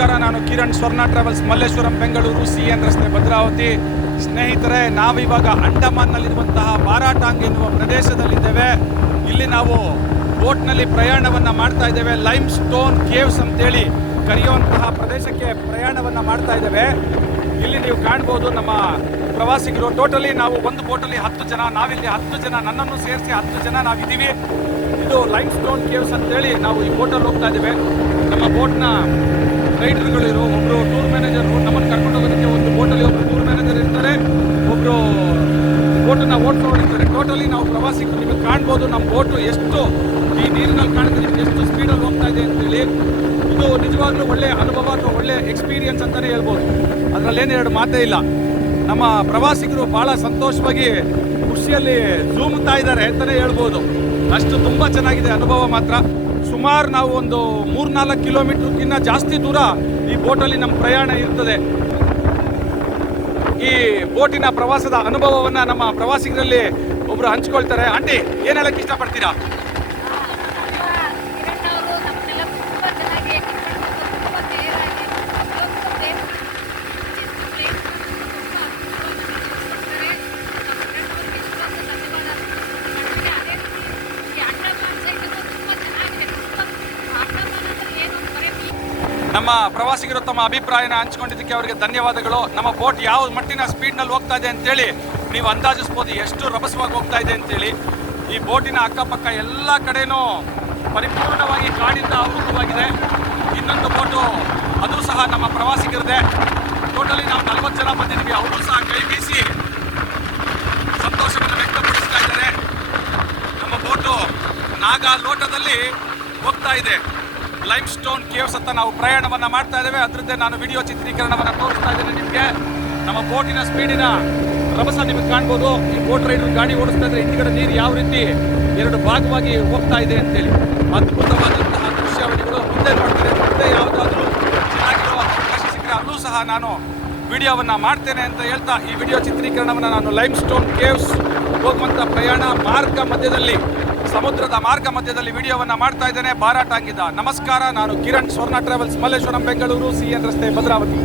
ನಮಸ್ಕಾರ, ನಾನು ಕಿರಣ್, ಸ್ವರ್ಣ ಟ್ರಾವೆಲ್ಸ್, ಮಲ್ಲೇಶ್ವರಂ, ಬೆಂಗಳೂರು, CN ರಸ್ತೆ, ಭದ್ರಾವತಿ. ಸ್ನೇಹಿತರೆ, ನಾವಿವಾಗ ಅಂಡಮಾನ್ನಲ್ಲಿರುವಂತಹ ಬಾರಾಟಾಂಗ್ ಎನ್ನುವ ಪ್ರದೇಶದಲ್ಲಿದ್ದೇವೆ. ಇಲ್ಲಿ ನಾವು ಬೋಟ್ನಲ್ಲಿ ಪ್ರಯಾಣವನ್ನು ಮಾಡ್ತಾ ಇದ್ದೇವೆ. ಲೈಮ್ ಸ್ಟೋನ್ ಕೇವ್ಸ್ ಅಂತೇಳಿ ಕರೆಯುವಂತಹ ಪ್ರದೇಶಕ್ಕೆ ಪ್ರಯಾಣವನ್ನು ಮಾಡ್ತಾ ಇದ್ದೇವೆ. ಇಲ್ಲಿ ನೀವು ಕಾಣ್ಬೋದು ನಮ್ಮ ಪ್ರವಾಸಿಗರು. ಟೋಟಲಿ ನಾವು ಒಂದು ಬೋಟಲ್ಲಿ 10 ಜನ, ನಾವಿಲ್ಲಿ 10 ಜನ, ನನ್ನನ್ನು ಸೇರಿಸಿ 10 ಜನ ನಾವಿದ್ದೀವಿ. ಇದು ಲೈಮ್ ಸ್ಟೋನ್ ಕೇವ್ಸ್ ಅಂತೇಳಿ ನಾವು ಈ ಬೋಟಲ್ಲಿ ಹೋಗ್ತಾ ಇದ್ದೇವೆ. ನಮ್ಮ ಬೋಟ್ನ ರೈಡರ್ಗಳು ಇರೋ ಒಬ್ಬರು ಟೂರ್ ಮ್ಯಾನೇಜರು ನಮ್ಮನ್ನು ಕರ್ಕೊಂಡು ಹೋಗೋದಕ್ಕೆ ಒಂದು ಬೋಟಲ್ಲಿ ಒಬ್ಬರು ಟೂರ್ ಮ್ಯಾನೇಜರ್ ಇರ್ತಾರೆ, ಒಬ್ಬರು ಬೋಟನ್ನು ಓಡಿಸ್ಕೊಂಡಿರ್ತಾರೆ. ಟೋಟಲಿ ನಾವು ಪ್ರವಾಸಿಗರು. ನಿಮಗೆ ಕಾಣ್ಬೋದು ನಮ್ಮ ಬೋಟು ಎಷ್ಟು ಈ ನೀರಿನಲ್ಲಿ ಕಾಣುತ್ತೆ, ನಿಮ್ಗೆ ಎಷ್ಟು ಸ್ಪೀಡಲ್ಲಿ ಹೋಗ್ತಾ ಇದೆ ಅಂತೇಳಿ. ಇದು ನಿಜವಾಗ್ಲೂ ಒಳ್ಳೆ ಅನುಭವ ಅಥವಾ ಒಳ್ಳೆ ಎಕ್ಸ್ಪೀರಿಯನ್ಸ್ ಅಂತಲೇ ಹೇಳ್ಬೋದು. ಅದರಲ್ಲೇನು ಎರಡು ಮಾತೇ ಇಲ್ಲ. ನಮ್ಮ ಪ್ರವಾಸಿಗರು ಭಾಳ ಸಂತೋಷವಾಗಿ ಖುಷಿಯಲ್ಲಿ ಝೂಮ್ತಾ ಇದ್ದಾರೆ ಅಂತಲೇ ಹೇಳ್ಬೋದು. ಅಷ್ಟು ತುಂಬ ಚೆನ್ನಾಗಿದೆ ಅನುಭವ ಮಾತ್ರ. ಸುಮಾರು ನಾವು ಒಂದು 3-4 ಕಿಲೋಮೀಟರ್ಗಿನ್ನ ಜಾಸ್ತಿ ದೂರ ಈ ಬೋಟಲ್ಲಿ ನಮ್ಮ ಪ್ರಯಾಣ ಇರ್ತದೆ. ಈ ಬೋಟಿನ ಪ್ರವಾಸದ ಅನುಭವವನ್ನು ನಮ್ಮ ಪ್ರವಾಸಿಗರಲ್ಲಿ ಒಬ್ಬರು ಹಂಚ್ಕೊಳ್ತಾರೆ. ಆಂಟಿ, ಏನು ಹೇಳಕ್ಕೆ ಇಷ್ಟಪಡ್ತೀರಾ? ನಮ್ಮ ಪ್ರವಾಸಿಗರು ತಮ್ಮ ಅಭಿಪ್ರಾಯನ ಹಂಚ್ಕೊಂಡಿದ್ದಕ್ಕೆ ಅವರಿಗೆ ಧನ್ಯವಾದಗಳು. ನಮ್ಮ ಬೋಟ್ ಯಾವ ಮಟ್ಟಿನ ಸ್ಪೀಡ್ನಲ್ಲಿ ಹೋಗ್ತಾ ಇದೆ ಅಂತೇಳಿ ನೀವು ಅಂದಾಜಿಸ್ಬೋದು, ಎಷ್ಟು ರಭಸವಾಗಿ ಹೋಗ್ತಾ ಇದೆ ಅಂತೇಳಿ. ಈ ಬೋಟಿನ ಅಕ್ಕಪಕ್ಕ ಎಲ್ಲ ಕಡೆನೂ ಪರಿಪೂರ್ಣವಾಗಿ ಕಾಡಿಂದ ಆವೃತವಾಗಿದೆ. ಇನ್ನೊಂದು ಬೋಟು ಅದು ಸಹ ನಮ್ಮ ಪ್ರವಾಸಿಗರದೆ. ಟೋಟಲಿ ನಾವು 40 ಜನ ಬಂದಿದ್ದೀವಿ. ಅವರು ಸಹ ಕೈ ಬೀಸಿ ಸಂತೋಷವನ್ನು ವ್ಯಕ್ತಪಡಿಸ್ತಾ ಇದ್ದಾರೆ. ನಮ್ಮ ಬೋಟು ನಾಗಾ ಲೋಟದಲ್ಲಿ ಹೋಗ್ತಾ ಇದೆ. ಲೈಮ್ ಸ್ಟೋನ್ ಕೇವ್ಸ್ ಅಂತ ನಾವು ಪ್ರಯಾಣವನ್ನು ಮಾಡ್ತಾ ಇದ್ದೇವೆ. ಅದರದ್ದೇ ನಾನು ವಿಡಿಯೋ ಚಿತ್ರೀಕರಣವನ್ನು ತೋರಿಸ್ತಾ ಇದ್ದೇನೆ ನಿಮಗೆ. ನಮ್ಮ ಬೋಟಿನ ಸ್ಪೀಡಿನ ರಭಸ ನಿಮಗೆ ಕಾಣ್ಬೋದು. ಈ ಬೋಟ್ ರೈಡರ್ ಗಾಡಿ ಓಡಿಸ್ತಾ ಇದ್ರೆ ಹಿಂದ್ಗಡೆ ನೀರು ಯಾವ ರೀತಿ 2 ಭಾಗವಾಗಿ ಹೋಗ್ತಾ ಇದೆ ಅಂತೇಳಿ ಅದ್ಭುತವಾದಂತಹ ದೃಶ್ಯಾವಳಿಗಳು ಮುಂದೆ ನೋಡ್ತಾರೆ. ಮುಂದೆ ಯಾವುದಾದ್ರೂ ಚೆನ್ನಾಗಿರುವ ಅವಕಾಶ ಸಿಕ್ಕರೆ ಅಲ್ಲೂ ಸಹ ನಾನು ವಿಡಿಯೋವನ್ನು ಮಾಡ್ತೇನೆ ಅಂತ ಹೇಳ್ತಾ ಈ ವಿಡಿಯೋ ಚಿತ್ರೀಕರಣವನ್ನು ನಾನು ಲೈಮ್ ಸ್ಟೋನ್ ಕೇವ್ಸ್ ಹೋಗುವಂಥ ಪ್ರಯಾಣ ಮಾರ್ಗ ಮಧ್ಯದಲ್ಲಿ, ಸಮುದ್ರದ ಮಾರ್ಗ ಮಧ್ಯದಲ್ಲಿ ವಿಡಿಯೋವನ್ನು ಮಾಡ್ತಾ ಇದ್ದೇನೆ ಬಾರಾಟಾಂಗಿಂದ. ನಮಸ್ಕಾರ, ನಾನು ಕಿರಣ್, ಸ್ವರ್ಣ ಟ್ರಾವೆಲ್ಸ್, ಮಲ್ಲೇಶ್ವರಂ, ಬೆಂಗಳೂರು, CN ರಸ್ತೆ, ಭದ್ರಾವತಿ.